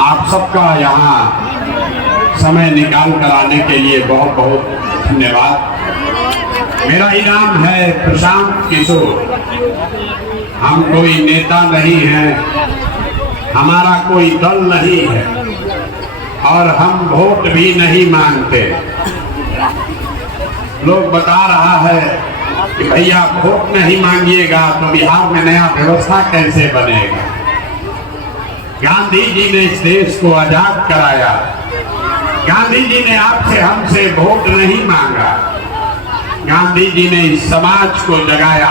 आप सबका यहाँ समय निकाल कर आने के लिए बहुत बहुत धन्यवाद। मेरा इनाम है प्रशांत किशोर। हम कोई नेता नहीं है, हमारा कोई दल नहीं है और हम वोट भी नहीं मांगते। लोग बता रहा है कि भैया वोट नहीं मांगिएगा तो बिहार में नया व्यवस्था कैसे बनेगा। गांधी जी ने इस देश को आजाद कराया। गांधी जी ने आपसे हमसे वोट नहीं मांगा। गांधी जी ने इस समाज को जगाया।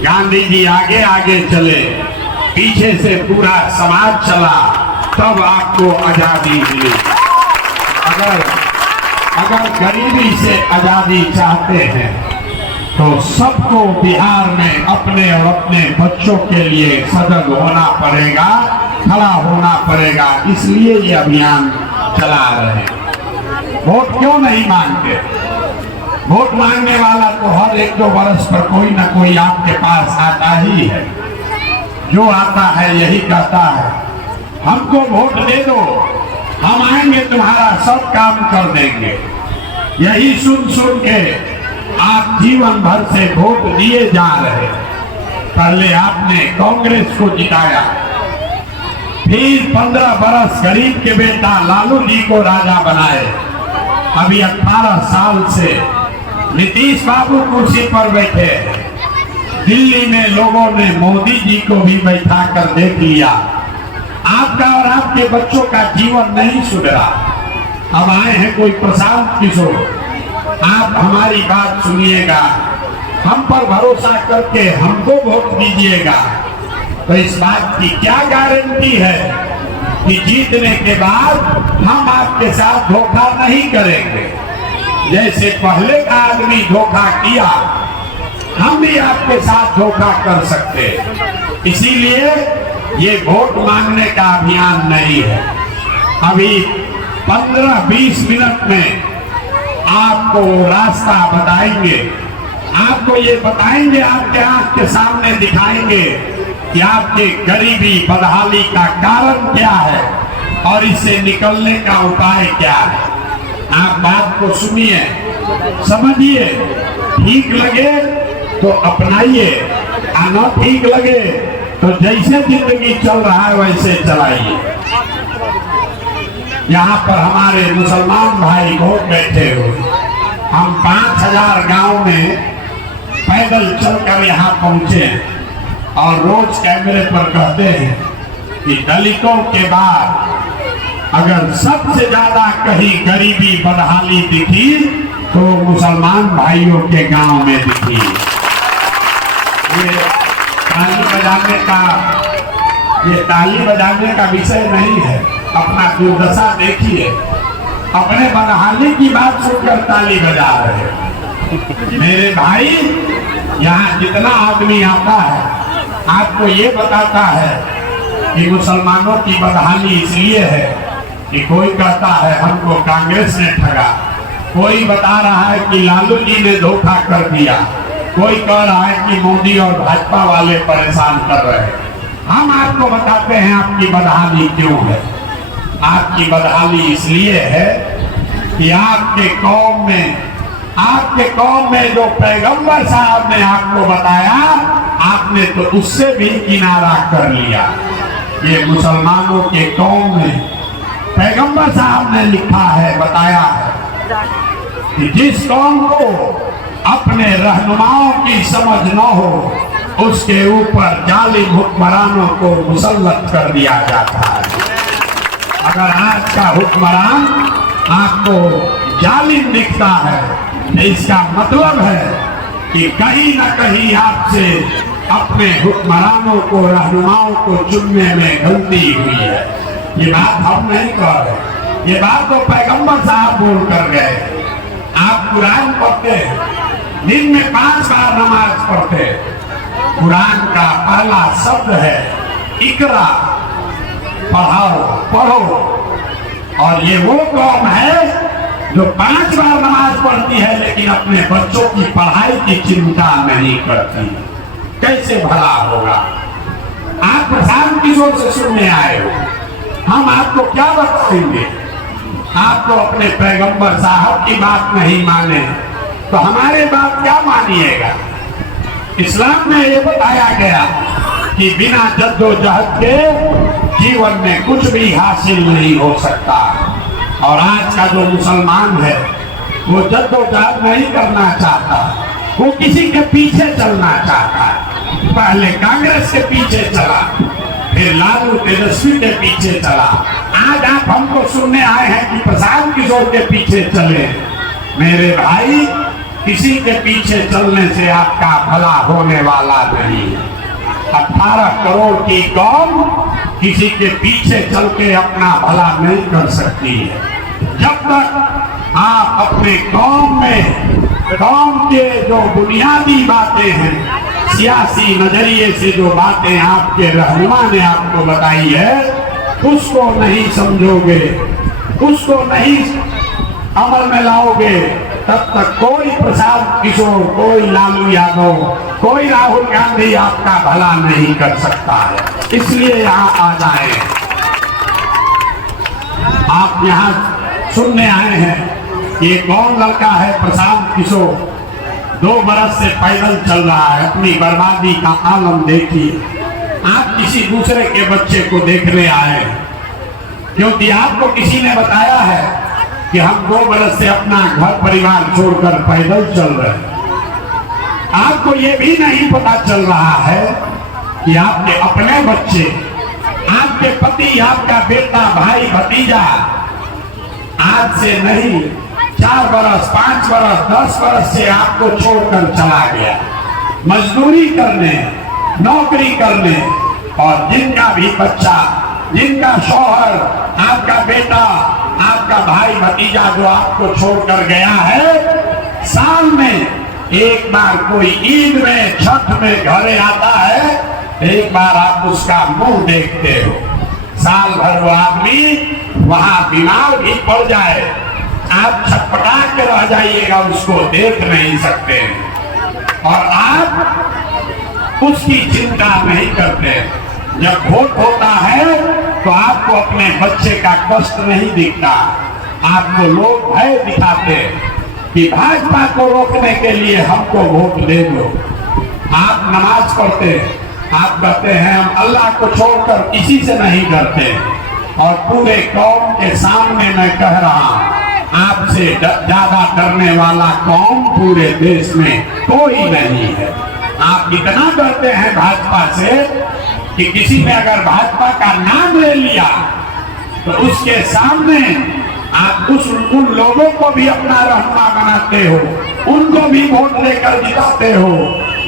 गांधी जी आगे आगे चले, पीछे से पूरा समाज चला, तब आपको आजादी मिली। अगर गरीबी से आजादी चाहते हैं तो सबको बिहार में अपने और अपने बच्चों के लिए सजग होना पड़ेगा, खड़ा होना पड़ेगा। इसलिए ये अभियान चला रहे हैं। वोट क्यों नहीं मांगते? वोट मांगने वाला तो हर 1-2 वर्ष पर कोई ना कोई आपके पास आता ही है। जो आता है यही कहता है हमको वोट दे दो, हम आएंगे तुम्हारा सब काम कर देंगे। यही सुन सुन के आप जीवन भर से वोट दिए जा रहे। पहले आपने कांग्रेस को जिताया, फिर 15 बरस गरीब के बेटा लालू जी को राजा बनाए। अभी 18 साल से नीतीश बाबू कुर्सी पर बैठे। दिल्ली में लोगों ने मोदी जी को भी बैठा कर देख लिया। आपका और आपके बच्चों का जीवन नहीं सुधरा। अब आए हैं कोई प्रशांत किशोर। आप हमारी बात सुनिएगा, हम पर भरोसा करके हमको वोट दीजिएगा। तो इस बात की क्या गारंटी है कि जीतने के बाद हम आपके साथ धोखा नहीं करेंगे। जैसे पहले का आदमी धोखा किया, हम भी आपके साथ धोखा कर सकते। इसीलिए ये वोट मांगने का अभियान नहीं है। अभी 15-20 मिनट में आपको रास्ता बताएंगे। आपको ये बताएंगे, आपके आंख के सामने दिखाएंगे कि आपके गरीबी बदहाली का कारण क्या है और इससे निकलने का उपाय क्या है। आप बात को सुनिए, समझिए, ठीक लगे तो अपनाइए, न ठीक लगे तो जैसे जिंदगी चल रहा है वैसे चलाइए। यहाँ पर हमारे मुसलमान भाई बहुत बैठे हुए। हम 5000 गांव में पैदल चलकर यहाँ पहुंचे और रोज कैमरे पर कहते हैं कि दलितों के बाद अगर सबसे ज्यादा कहीं गरीबी बदहाली दिखी तो मुसलमान भाइयों के गांव में दिखी। ये ताली बजाने का विषय नहीं है। अपना दुर्दशा देखिए, अपने बदहाली की बात सुनकर ताली बजा रहे। मेरे भाई, यहाँ जितना आदमी आता है आपको ये बताता है कि मुसलमानों की बदहाली इसलिए है कि कोई कहता है हमको कांग्रेस ने ठगा, कोई बता रहा है कि लालू जी ने धोखा कर दिया, कोई कह रहा है कि मोदी और भाजपा वाले परेशान कर रहे हैं। हम आपको बताते हैं आपकी बदहाली क्यों है। आपकी बदहाली इसलिए है कि आपके कौम में जो पैगंबर साहब ने आपको बताया, आपने तो उससे भी किनारा कर लिया। ये मुसलमानों के कौम में पैगंबर साहब ने लिखा है, बताया है कि जिस कौम को अपने रहनुमाओं की समझ न हो उसके ऊपर जालिम हुक्मरानों को मुसल्लत कर दिया जाता है। अगर आज का हुक्मरान आपको जालिम दिखता है तो इसका मतलब है कि कहीं ना कहीं आपसे अपने हुक्मरानों को, रहनुमाओं को चुनने में गलती हुई है। ये बात हम नहीं कह रहे, ये बात तो पैगंबर साहब बोल कर गए। आप कुरान पढ़ते हैं, दिन में 5 बार नमाज पढ़ते। कुरान का पहला शब्द है इकरा, पढ़ो। और ये वो कौम है जो 5 बार नमाज पढ़ती है लेकिन अपने बच्चों की पढ़ाई की चिंता नहीं करती। कैसे भला होगा? आप प्रशांत किशोर से सुनने आए हो, हम आपको क्या बताएंगे? आप तो अपने पैगंबर साहब की बात नहीं माने तो हमारे बात क्या मानिएगा? इस्लाम में ये बताया गया कि बिना जद्दोजहद के जीवन में कुछ भी हासिल नहीं हो सकता। और आज का जो मुसलमान है वो जद्दोजहद नहीं करना चाहता, वो किसी के पीछे चलना चाहता है। पहले कांग्रेस के पीछे चला, फिर लालू तेजस्वी के पीछे चला, आज आप हमको सुनने आए हैं कि प्रशांत किशोर के पीछे चले। मेरे भाई, किसी के पीछे चलने से आपका भला होने वाला नहीं। 18 करोड़ की कौम किसी के पीछे चल के अपना भला नहीं कर सकती है। जब तक आप अपने कौम में कौम के जो बुनियादी बातें हैं, सियासी नजरिए से जो बातें आपके रहनुमा ने आपको बताई है, उसको नहीं समझोगे, उसको नहीं अमल में लाओगे, तब तक कोई प्रशांत किशोर, कोई लालू यादव, कोई राहुल गांधी आपका भला नहीं कर सकता है। इसलिए यहाँ आ जाए। आप यहाँ सुनने आए हैं ये कौन लड़का है प्रशांत किशोर, 2 बरस से पैदल चल रहा है, अपनी बर्बादी का आलम देखिए। आप किसी दूसरे के बच्चे को देखने आए हैं क्योंकि आपको किसी ने बताया है कि हम 2 बरस से अपना घर परिवार छोड़कर पैदल चल रहे हैं। आपको ये भी नहीं पता चल रहा है कि आपके अपने बच्चे, आपके पति, आपका बेटा, भाई, भतीजा आज से नहीं 4 बरस, 5 बरस, 10 बरस से आपको छोड़कर चला गया मजदूरी करने, नौकरी करने। और जिनका भी बच्चा, जिनका शौहर, आपका बेटा, आपका भाई, भतीजा जो आपको छोड़कर गया है, साल में एक बार कोई ईद में, छठ में घरे आता है, एक बार आप उसका मुंह देखते हो। साल भर वो आदमी वहां बीमार भी पड़ जाए, आप छटपटा के रह जाइएगा, उसको देख नहीं सकते और आप उसकी चिंता नहीं करते। जब वोट होता है तो आपको अपने बच्चे का कष्ट नहीं दिखता, आपको लोग भय दिखाते कि भाजपा को रोकने के लिए हमको वोट दे दो। आप नमाज पढ़ते, आप कहते हैं हम अल्लाह को छोड़कर किसी से नहीं डरते। और पूरे कौम के सामने मैं कह रहा हूं, आपसे ज्यादा डरने वाला कौम पूरे देश में कोई नहीं है। आप इतना डरते हैं भाजपा से कि किसी ने अगर भाजपा का नाम ले लिया तो उसके सामने आप उन लोगों को भी अपना रहनुमा बनाते हो, उनको भी वोट लेकर जिताते हो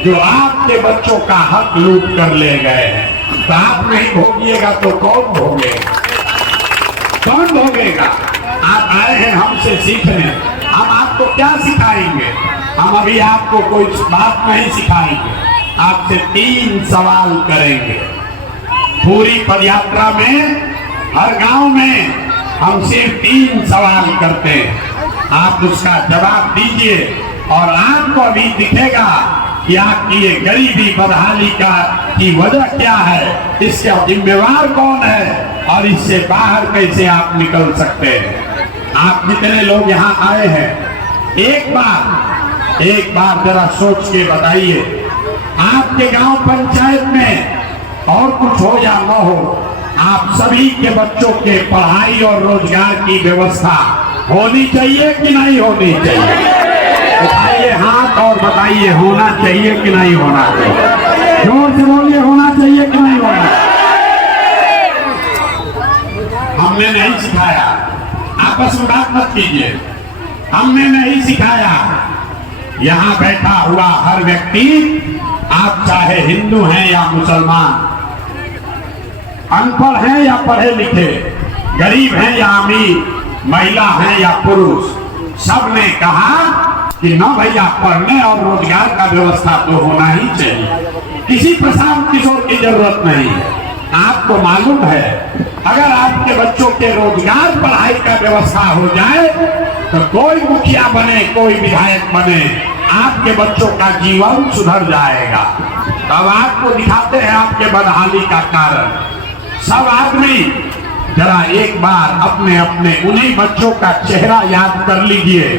जो आपके बच्चों का हक लूट कर ले गए हैं। तो आप नहीं भोगिएगा तो कौन भोगेगा? कौन भोगेगा? आप आए हैं हमसे सीखने, हम आपको क्या सिखाएंगे? हम अभी आपको कोई बात नहीं सिखाएंगे, आपसे 3 सवाल करेंगे। पूरी पदयात्रा में हर गांव में हम सिर्फ 3 सवाल करते हैं, आप उसका जवाब दीजिए और आपको अभी दिखेगा कि आपकी ये गरीबी बदहाली की वजह क्या है, इसका जिम्मेवार कौन है और इससे बाहर कैसे आप निकल सकते हैं। आप जितने लोग यहाँ आए हैं, एक बार जरा सोच के बताइए, आपके गांव पंचायत में और कुछ हो या न हो, आप सभी के बच्चों के पढ़ाई और रोजगार की व्यवस्था होनी चाहिए कि नहीं होनी चाहिए? उठाइए हाथ और बताइए, होना चाहिए कि नहीं होना चाहिए? जोर से बोलिए, होना चाहिए कि नहीं होना? हमने नहीं सिखाया, आपस में बात मत कीजिए, हमने नहीं सिखाया। यहाँ बैठा हुआ हर व्यक्ति, आप चाहे हिंदू हैं या मुसलमान, अनपढ़ हैं या पढ़े लिखे, गरीब हैं या अमीर, महिला हैं या पुरुष, सबने कहा कि न भैया पढ़ने और रोजगार का व्यवस्था तो होना ही चाहिए। किसी प्रशांत किशोर की जरूरत नहीं है। आपको मालूम है अगर आपके बच्चों के रोजगार पढ़ाई का व्यवस्था हो जाए तो कोई मुखिया बने, कोई विधायक बने, आपके बच्चों का जीवन सुधर जाएगा। तब आपको दिखाते हैं आपके बदहाली का कारण। सब आदमी जरा एक बार अपने अपने उन्हीं बच्चों का चेहरा याद कर लीजिए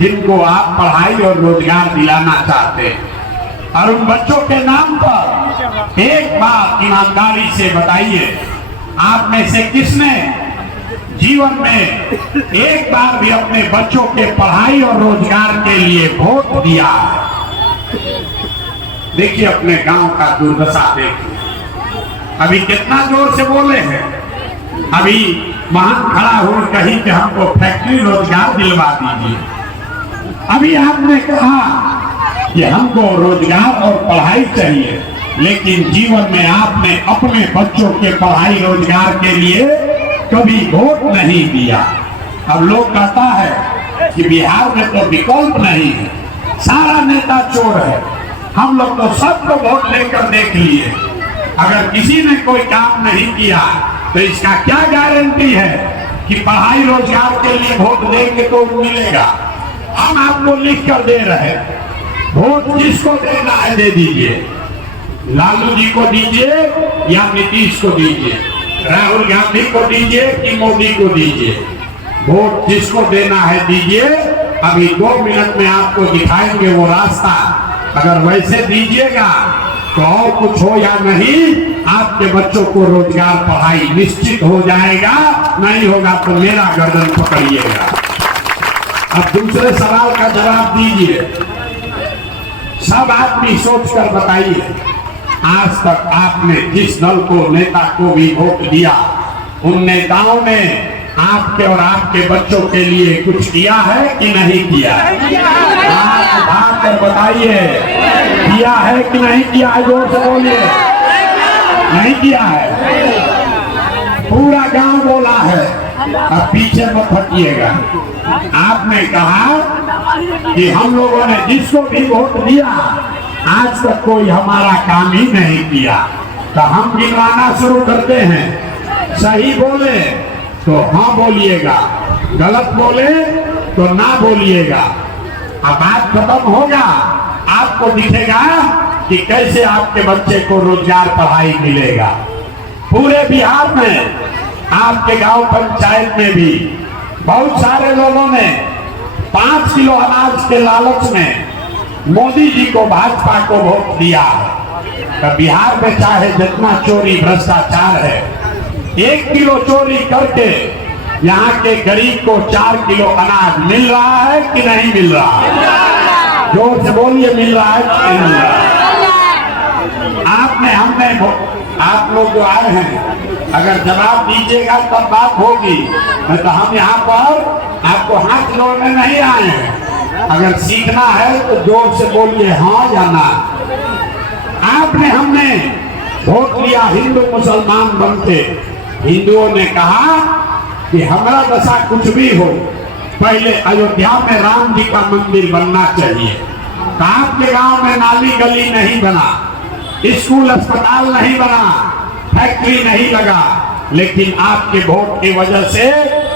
जिनको आप पढ़ाई और रोजगार दिलाना चाहते हैं, और उन बच्चों के नाम पर एक बार ईमानदारी से बताइए, आप में से किसने जीवन में एक बार भी अपने बच्चों के पढ़ाई और रोजगार के लिए वोट दिया? देखिए अपने गांव का दुर्दशा देखिए, अभी कितना जोर से बोले हैं, अभी वहां खड़ा हो कहीं कि हमको फैक्ट्री रोजगार दिलवा दीजिए। अभी आपने कहा कि हमको रोजगार और पढ़ाई चाहिए, लेकिन जीवन में आपने अपने बच्चों के पढ़ाई रोजगार के लिए कभी वोट नहीं दिया। अब लोग कहता है कि बिहार में तो विकल्प नहीं है, सारा नेता चोर है। हम लोग तो सबको वोट लेकर देख लिए, अगर किसी ने कोई काम नहीं किया तो इसका क्या गारंटी है कि पढ़ाई रोजगार के लिए वोट देंगे तो मिलेगा? हम आपको लिख कर दे रहे, वोट जिसको देना है दे दीजिए, लालू जी को दीजिए या नीतीश को दीजिए, राहुल गांधी को दीजिए कि मोदी को दीजिए, वोट जिसको देना है दीजिए। अभी 2 मिनट में आपको दिखाएंगे वो रास्ता, अगर वैसे दीजिएगा तो और कुछ हो या नहीं, आपके बच्चों को रोजगार पढ़ाई निश्चित हो जाएगा, नहीं होगा तो मेरा गर्दन पकड़िएगा। अब दूसरे सवाल का जवाब दीजिए, सब आदमी सोचकर बताइए, आज तक आपने जिस दल को नेता को भी वोट दिया, उन नेताओं ने आपके और आपके बच्चों के लिए कुछ किया है कि नहीं किया? आप उठाकर बताइए, किया है कि नहीं किया है? जोर से बोलिए, नहीं किया है। पूरा गांव बोला है, अब पीछे मत हटिएगा। आपने कहा कि हम लोगों ने जिसको भी वोट दिया आज तक कोई हमारा काम ही नहीं किया, तो हम गिनवाना शुरू करते हैं। सही बोले तो हाँ बोलिएगा, गलत बोले तो ना बोलिएगा। अब बात खत्म होगा, आपको दिखेगा कि कैसे आपके बच्चे को रोजगार पढ़ाई मिलेगा। पूरे बिहार में आपके गांव पंचायत में भी बहुत सारे लोगों ने 5 किलो अनाज के लालच में मोदी जी को, भाजपा को वोट दिया। तो बिहार में चाहे जितना चोरी भ्रष्टाचार है, 1 किलो चोरी करके यहाँ के गरीब को 4 किलो अनाज मिल रहा है कि नहीं मिल रहा है? जोर से बोलिए, मिल रहा है कि नहीं मिल रहा है? आपने, हमने, आप लोग जो आए हैं अगर जवाब दीजिएगा तब बात होगी, नहीं तो हम यहाँ पर आपको हाथ जोड़ने नहीं आए हैं। अगर सीखना है तो जोर से बोलिए हाँ या ना। आपने, हमने वोट लिया हिंदू मुसलमान बनते, हिंदुओं ने कहा कि हमारा दशा कुछ भी हो, पहले अयोध्या में राम जी का मंदिर बनना चाहिए। तो आपके गांव में नाली गली नहीं बना, स्कूल अस्पताल नहीं बना, फैक्ट्री नहीं लगा, लेकिन आपके वोट की वजह से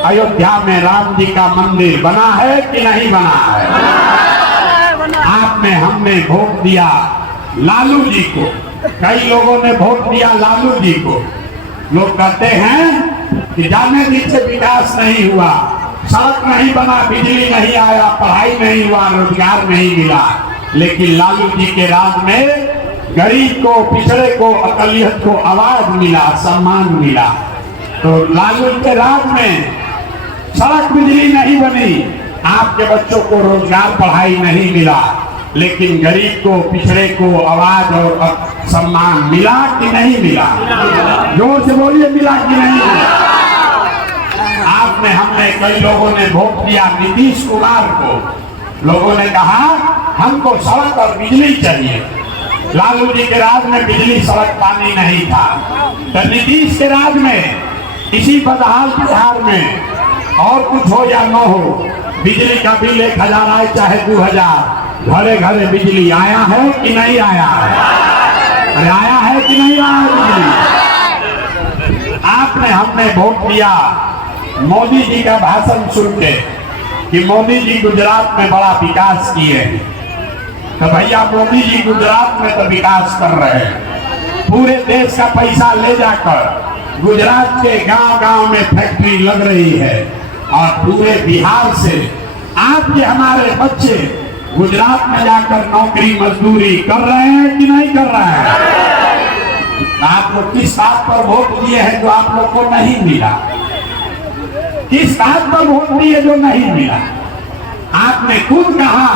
अयोध्या में राम जी का मंदिर बना है कि नहीं बना है? आपने, हमने वोट दिया लालू जी को, कई लोगों ने वोट दिया लालू जी को। लोग कहते हैं कि जाने दीजिए विकास नहीं हुआ, सड़क नहीं बना, बिजली नहीं आया, पढ़ाई नहीं हुआ, रोजगार नहीं मिला, लेकिन लालू जी के राज में गरीब को, पिछड़े को, अकलियत को आवाज मिला, सम्मान मिला। तो लालू के राज में सड़क बिजली नहीं बनी, आपके बच्चों को रोजगार पढ़ाई नहीं मिला, लेकिन गरीब को, पिछड़े को आवाज और सम्मान मिला कि नहीं मिला? जोर से बोलिए, मिला कि नहीं मिला? आपने, हमने, कई लोगों ने वोट दिया नीतीश कुमार को। लोगों ने कहा हमको सड़क और बिजली चाहिए। लालू जी के राज में बिजली, सड़क, पानी नहीं था। तो नीतीश के राज में इसी बदहाल बिहार में और कुछ हो या न हो, बिजली का बिल 1000 आए चाहे 2000, घरे घरे बिजली आया है कि नहीं आया है? अरे आया है कि नहीं आया बिजली? आपने, हमने वोट दिया मोदी जी का भाषण सुन के कि मोदी जी गुजरात में बड़ा विकास किए हैं। तो भैया मोदी जी गुजरात में तो विकास कर रहे हैं, पूरे देश का पैसा ले जाकर गुजरात के गांव-गांव में फैक्ट्री लग रही है और पूरे बिहार से आपके हमारे बच्चे गुजरात में जाकर नौकरी मजदूरी कर रहे हैं कि नहीं कर रहे हैं? आप लोग किस बात पर वोट दिए हैं जो आप लोग को नहीं मिला? किस बात पर वोट दिए जो नहीं मिला? आपने खुद कहा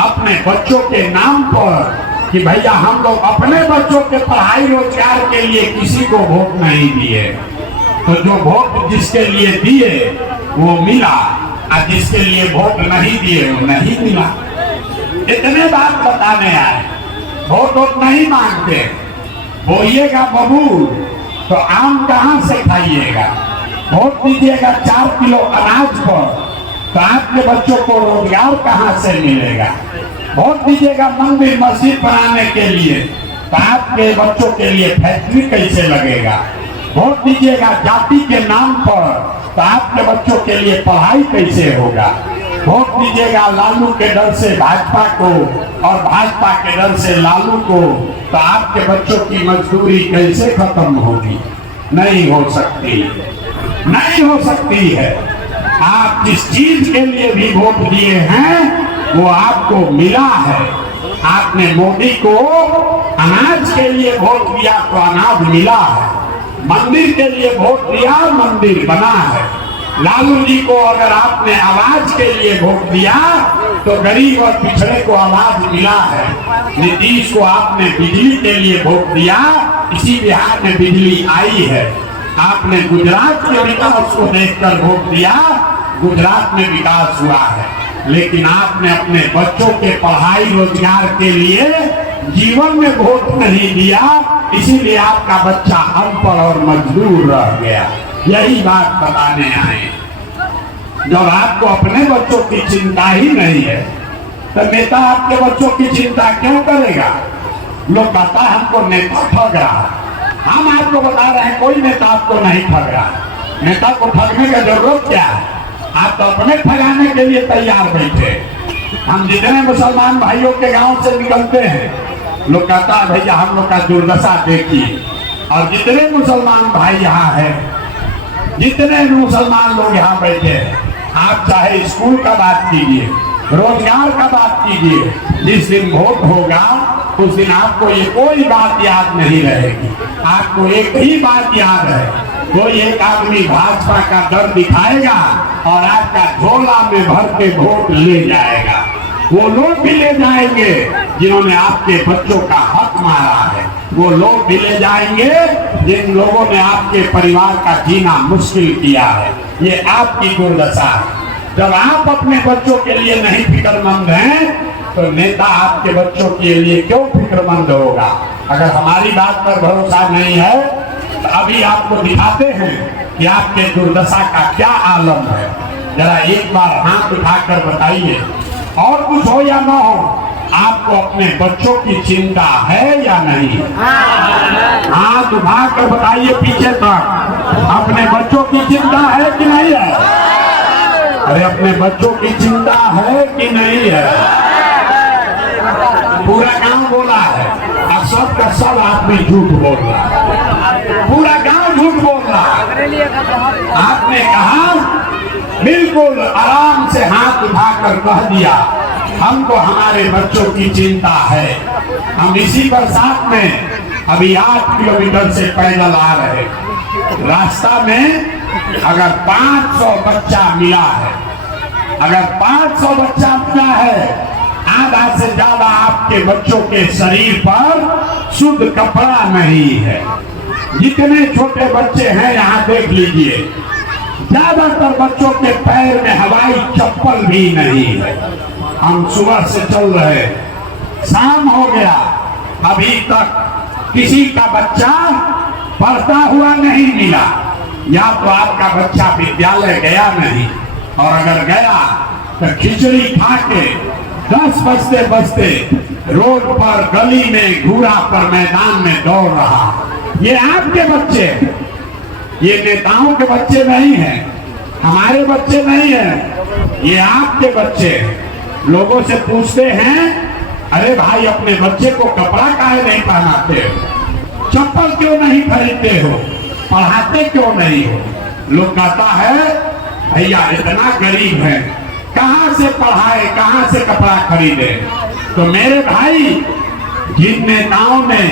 अपने बच्चों के नाम पर कि भैया हम लोग अपने बच्चों के पढ़ाई रोजगार के लिए किसी को वोट नहीं दिए। तो जो वोट जिसके लिए दिए वो मिला और जिसके लिए वोट नहीं दिए वो नहीं मिला। इतने बात बताने आए। वोट नहीं मांगते, बोइएगा बबूल तो आम कहाँ से खाइएगा? वोट दीजिएगा 4 किलो अनाज पर तो आपके बच्चों को रोजगार कहाँ से मिलेगा? वोट दीजिएगा मंदिर मस्जिद बनाने के लिए तो आपके बच्चों के लिए फैक्ट्री कैसे लगेगा? वोट दीजिएगा जाति के नाम पर तो आपके बच्चों के लिए पढ़ाई कैसे होगा? वोट दीजिएगा लालू के डर से भाजपा को और भाजपा के डर से लालू को तो आपके बच्चों की मजदूरी कैसे खत्म होगी? नहीं हो सकती, नहीं हो सकती है। आप जिस चीज के लिए भी वोट दिए हैं वो आपको मिला है। आपने मोदी को अनाज के लिए वोट दिया तो अनाज मिला है, मंदिर के लिए वोट दिया मंदिर बना है। लालू जी को अगर आपने आवाज के लिए वोट दिया तो गरीब और पिछड़े को आवाज मिला है। नीतीश को आपने बिजली के लिए वोट दिया, इसी बिहार में बिजली आई है। आपने गुजरात के विकास को देखकर वोट दिया, गुजरात में विकास हुआ है। लेकिन आपने अपने बच्चों के पढ़ाई रोजगार के लिए जीवन में वोट नहीं दिया, इसीलिए आपका बच्चा अनपढ़ और मजदूर रह गया। यही बात बताने आए। जब आपको अपने बच्चों की चिंता ही नहीं है तो नेता आपके बच्चों की चिंता क्यों करेगा? लोग कहता है हमको नेता ठग रहा है। हम आपको बता रहे हैं कोई नेता आपको नहीं ठग रहा। नेता को ठगने का जरूरत क्या है? आप तो अपने ठगाने के लिए तैयार बैठे। हम जितने मुसलमान भाइयों के गांव से निकलते हैं लोग कहता है भैया हम लोग का दुर्दशा देखिए। और जितने मुसलमान भाई यहाँ है, जितने मुसलमान लोग यहाँ बैठे हैं, आप चाहे स्कूल का बात कीजिए, रोजगार का बात कीजिए, जिस दिन वोट होगा उस दिन आपको ये कोई बात याद नहीं रहेगी। आपको एक ही बात याद है, कोई एक आदमी भाजपा का डर दिखाएगा और आपका झोला में भर के वोट ले जाएगा। वो लोग भी ले जाएंगे जिन्होंने आपके बच्चों का हक मारा है, वो लोग भी ले जाएंगे जिन लोगों ने आपके परिवार का जीना मुश्किल किया है। ये आपकी दुर्दशा है। जब आप अपने बच्चों के लिए नहीं फिक्रमंद हैं तो नेता आपके बच्चों के लिए क्यों फिक्रमंद होगा? अगर हमारी बात पर भरोसा नहीं है तो अभी आपको दिखाते हैं कि आपके दुर्दशा का क्या आलम है। जरा एक बार हाथ उठाकर बताइए, और कुछ हो या ना हो, आपको अपने बच्चों की चिंता है या नहीं? हाथ उठाकर बताइए पीछे तक, अपने बच्चों की चिंता है कि नहीं है? अरे अपने बच्चों की चिंता है कि नहीं है? पूरा गांव बोला है और सब का सब आदमी झूठ बोल रहा है। पूरा गांव झूठ बोल रहा है। आपने कहा बिल्कुल आराम से हाथ उठाकर कह दिया हमको हमारे बच्चों की चिंता है। हम इसी बरसात में अभी 8 किलोमीटर से पैदल आ रहे, रास्ता में अगर 500 बच्चा मिला है, अगर 500 बच्चा मिला है, आधा से ज्यादा आपके बच्चों के शरीर पर शुद्ध कपड़ा नहीं है। जितने छोटे बच्चे हैं यहाँ देख लीजिए, ज्यादातर बच्चों के पैर में हवाई चप्पल भी नहीं है। हम सुबह से चल रहे, शाम हो गया, अभी तक किसी का बच्चा पढ़ता हुआ नहीं मिला। या तो आपका बच्चा विद्यालय गया नहीं, और अगर गया तो खिचड़ी खा के 10 बजते बजते रोड पर, गली में, घूरा पर, मैदान में दौड़ रहा। ये आपके बच्चे, ये नेताओं के बच्चे नहीं हैं, हमारे बच्चे नहीं हैं, ये आपके बच्चे। लोगों से पूछते हैं अरे भाई अपने बच्चे को कपड़ा काहे नहीं पहनाते हो, चप्पल क्यों नहीं खरीदते हो? पढ़ाते क्यों नहीं हो? लोग कहता है भैया इतना गरीब है, कहां से पढ़ाए, कहां से कपड़ा खरीदे। तो मेरे भाई, जिन नेताओं ने